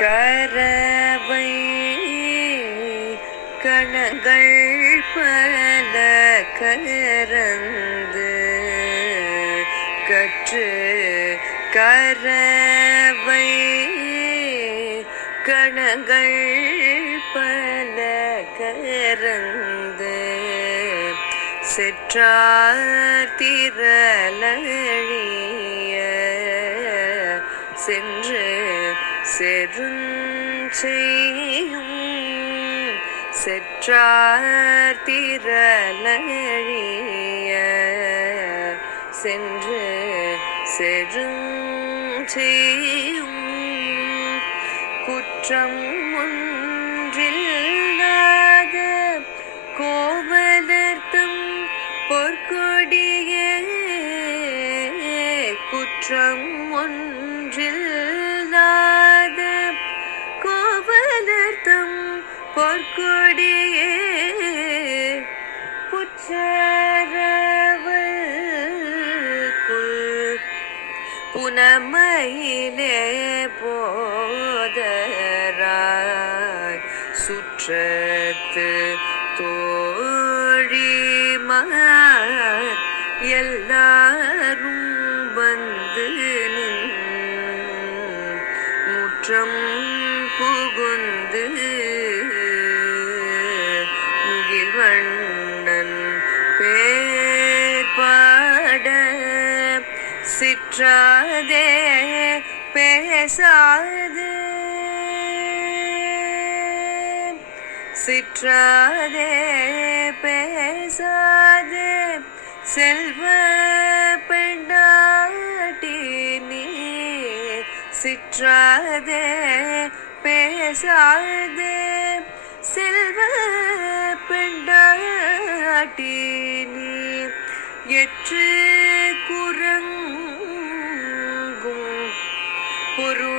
கரவை கணங்கள் பல கரந்து கற்று கரவை கணங்கள் பல கரந்து செற்றார் திரளிய சென்று செருஞ்செய்யும் செற்றார் திரளிய சென்று செருஞ்செய்யும் குற்றம் ஒன்றில்லாத கோவலர்த்தம் பொற்கொடிய குற்றம் ஒன்றில் பொற்கொடிய புற்றரவல் புனமையிலே போதராய் சுற்றத்து தோழிமார் எல்லாரும் வந்து நின் முற்றம் வண்ணன் பேர் சிற்றாதே பேசாதே. சிற்றாதே பேசாதே. செல்வ பெண்டாட்டி நீ சிற்றாதே பேசாதே. காட்டினி எற்று குரங்கும் பொருள்